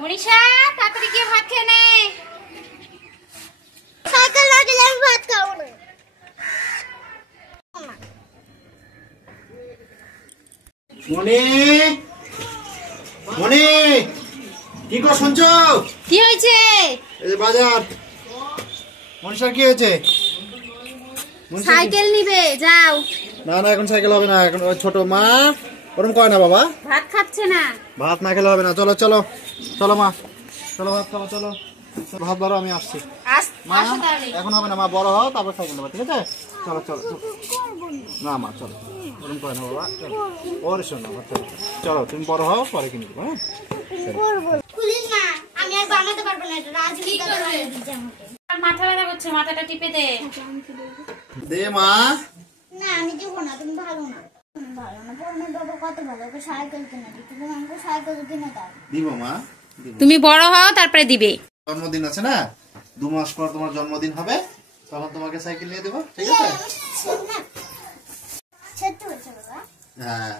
মনীষা তাড়াতাড়ি গিয়ে ভাত খেয়ে নে। সাইকেল না গেলে আমি ভাত খাবো না। মনি মনি কি গো শুনছো? কি হয়েছে? এই যে বাজার। মনীষার কি হয়েছে? সাইকেল নিবে যাও। না না এখন সাইকেল হবে না, এখন ছোট মা ওরকম করে না বাবা, ভাত খাচ্ছে না। ভাত না খেলে হবে না। চলো চলো চলো মা, চলো ভাত খাবো, চলো ভাত বাড়ো, আমি আসছি। মা এখন হবে না, মা বড় হও তারপর সাইকেল নেবো, ঠিক আছে? চলো চলো না মা চলো, ওরকম করে না বাবা, চলো ওরে শোনো চলো চলো, তুমি বড় হও পরে কিনে দেবো। হ্যাঁ খুলিস না, আমি আর বানাতে পারবো না, এটা রাজুলি দাদা বানিয়ে দিচ্ছে আমাকে। মাথা ব্যথা করছে, মাথাটা টিপে দে। দে মা। না আমি দিব না, তুমি ভালো না, তুমি ভালো না। পূর্ণের বাবা কত ভালো, ওকে সাইকেল কিনে দিই, তুমি আমাকে সাইকেল কিনে দাও। দিব মা, দিব। তুমি বড় হও তারপরে দিবে। জন্মদিন আছে না, 2 মাস পর তোমার জন্মদিন হবে, তখন তোমাকে সাইকেল নিয়ে দেবো, ঠিক আছে? ছোট্ট হয়েছে বাবা। হ্যাঁ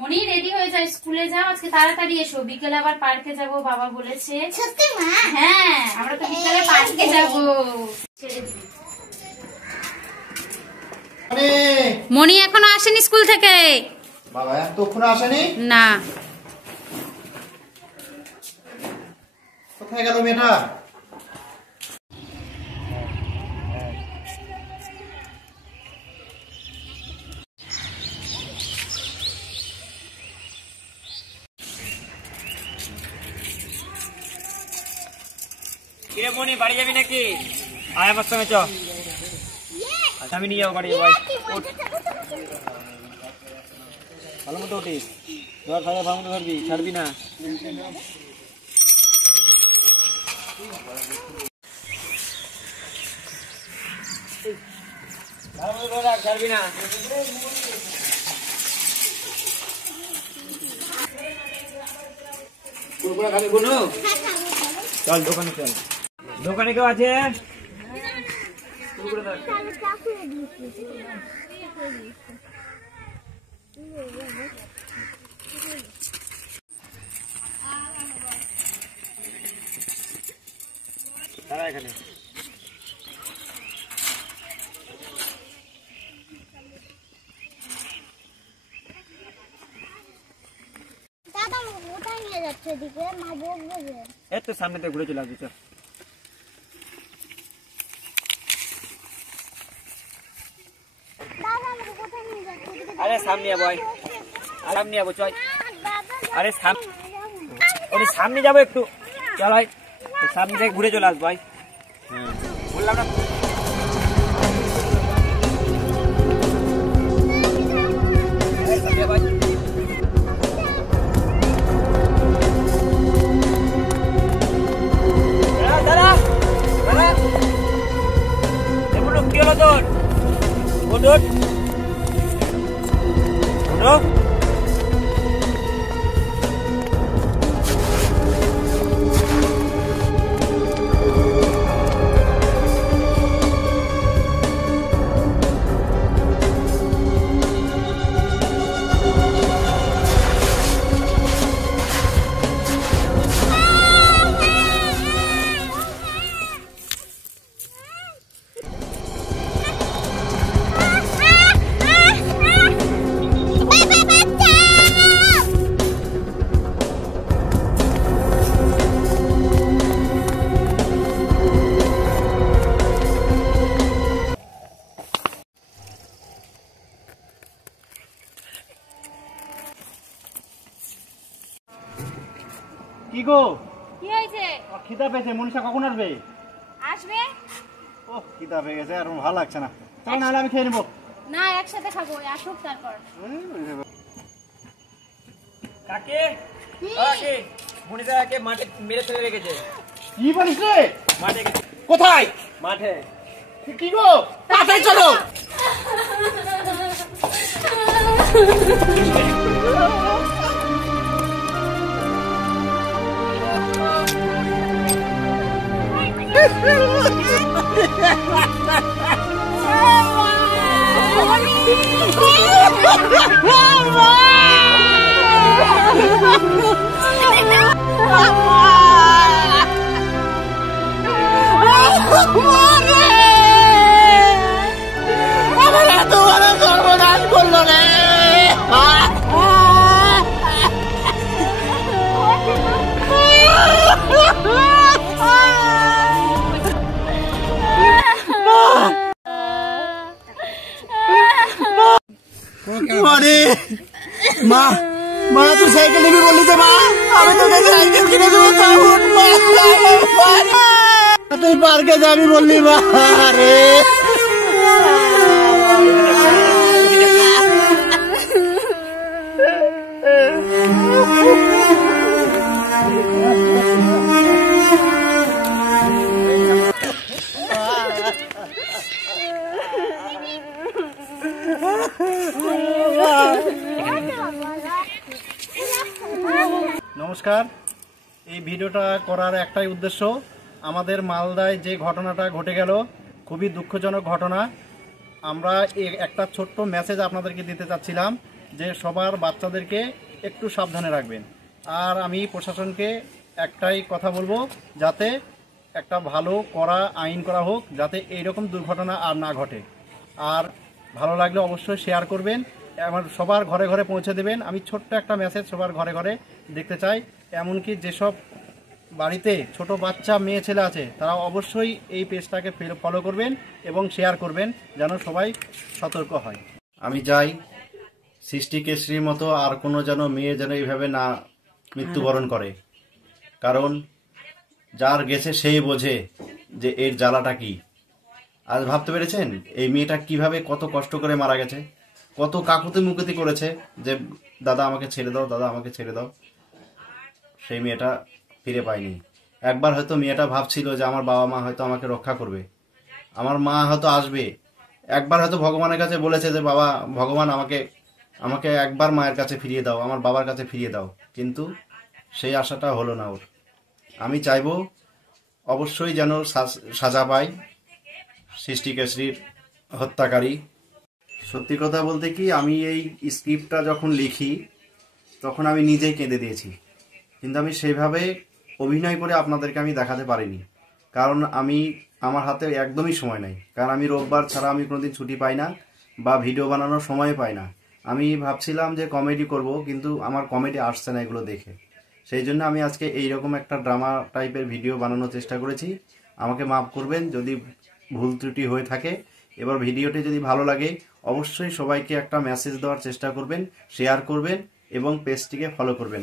মনি রেডি হয়ে যাও, স্কুলে যাও, আজকে তাড়াতাড়ি এসো, বিকেলে আবার পার্কে যাব বাবা বলেছে। সত্যি মা? হ্যাঁ আমরা তো বিকেলে পার্কে যাব। মনি এখনো আসেনি স্কুল থেকে। বাবা এতক্ষণ আসেনি? না। কোথায় গেল মেয়েটা? কিরে মনি বাড়ি যাবি নাকি? আয় আমার সঙ্গে চ। আচ্ছা আমি নিয়ে যাবো বাড়ি, ভাই ভালো মতো উঠিস, ধর ভাই ভালো মতো ধরবি, ছাড়বি না। ভালো মতো ধর, ছাড়বি না। কুরকুরা খাবি গুনু? চল দোকানে চল, দোকানে কেউ আছে? এখানে দাদা কোথায় নিয়ে যাচ্ছে এদিকে, মা বকবে যে। এই তো সামনে থেকে ঘুরে চলে আসবি, চল। দাদা আমাকে কোথায় নিয়ে যাচ্ছে এদিকে? আরে সামনে যাবো, সামনে যাবো চল। আরে ওরে সামনে যাবো একটু, চল ভাই সামনে থেকে ঘুরে চলে আসবো ভাই। বললাম না কি হলো তোর? ওঠো কি গো? কি হয়েছে? খিদা পেয়েছে, মনীষা কখন আসবে? আসবে ও খিদা পেয়ে গেছে, আর ভালো লাগছে না, চল নাহলে আমি খেয়ে নেবো। না, একসাথে খাবো, আসুক তারপর। কাকে কাকে মনিদাকে মাঠে মেরে ফেলে রেখেছে। কি বলিস রে? মাঠে কোথায়? মাঠে। কি গো, তাড়াতাড়ি চলো। Mama! মানে মা মা তুই সাইকেল নিবি বললি যে মা আমি তোকে সাইকেল কিনে দেবো তুই পার্কে যাবি বললি মা রে নমস্কার। এই ভিডিওটা করার একটাই উদ্দেশ্য, আমাদের মালদায় যে ঘটনাটা ঘটে গেল খুবই দুঃখজনক ঘটনা। আমরা একটা ছোট্ট মেসেজ আপনাদেরকে দিতে চাচ্ছিলাম যে সবার বাচ্চাদেরকে একটু সাবধানে রাখবেন। আর আমি প্রশাসনকে একটাই কথা বলবো, যাতে একটা ভালো কড়া আইন করা হোক, যাতে এইরকম দুর্ঘটনা আর না ঘটে। আর ভালো লাগলে অবশ্যই শেয়ার করবেন, আমার সবার ঘরে ঘরে পৌঁছে দেবেন। আমি ছোট্ট একটা মেসেজ সবার ঘরে ঘরে দেখতে চাই। এমনকি যেসব বাড়িতে ছোট বাচ্চা মেয়ে ছেলে আছে তারা অবশ্যই এই পেজটাকে ফলো করবেন এবং শেয়ার করবেন, যেন সবাই সতর্ক হয়। আমি চাই সৃষ্টিকেশ্রীর মতো আর কোনো যেন মেয়ে যেন এইভাবে না মৃত্যুবরণ করে, কারণ যার গেছে সেই বোঝে যে এর জ্বালাটা কি। আজ ভাবতে পেরেছেন এই মেয়েটা কিভাবে কত কষ্ট করে মারা গেছে, কত কাকুতি মুকুতি করেছে যে দাদা আমাকে ছেড়ে দাও, দাদা আমাকে ছেড়ে দাও। সেই মেয়েটা ফিরে পায়নি। একবার হয়তো মেয়েটা ভাবছিল যে আমার বাবা মা হয়তো আমাকে রক্ষা করবে, আমার মা হয়তো আসবে। একবার হয়তো ভগবানের কাছে বলেছে যে বাবা ভগবান আমাকে একবার মায়ের কাছে ফিরিয়ে দাও, আমার বাবার কাছে ফিরিয়ে দাও, কিন্তু সেই আশাটা হলো না ওর। আমি চাইবো অবশ্যই যেন সাজা পায় সৃষ্টিকেশ্রীর হত্যাকারী। সত্যি কথা বলতে কি, আমি এই স্ক্রিপ্টটা যখন লিখি তখন আমি নিজেই কেঁদে দিয়েছি, কিন্তু আমি সেইভাবে অভিনয় করে আপনাদেরকে আমি দেখাতে পারিনি, কারণ আমার হাতে একদমই সময় নেই। কারণ আমি রোববার ছাড়া আমি কোনোদিন ছুটি পাই না বা ভিডিও বানানোর সময় পাই না। আমি ভাবছিলাম যে কমেডি করব, কিন্তু আমার কমেডি আসছে না এগুলো দেখে। সেই জন্য আমি আজকে এইরকম একটা ড্রামা টাইপের ভিডিও বানানোর চেষ্টা করেছি। আমাকে মাফ করবেন যদি ভুল ত্রুটি হয়ে থাকে। এবার ভিডিওটি যদি ভালো লাগে অবশ্যই সবাইকে একটা মেসেজ দেওয়ার চেষ্টা করবেন, শেয়ার করবেন এবং পেজটিকে ফলো করবেন।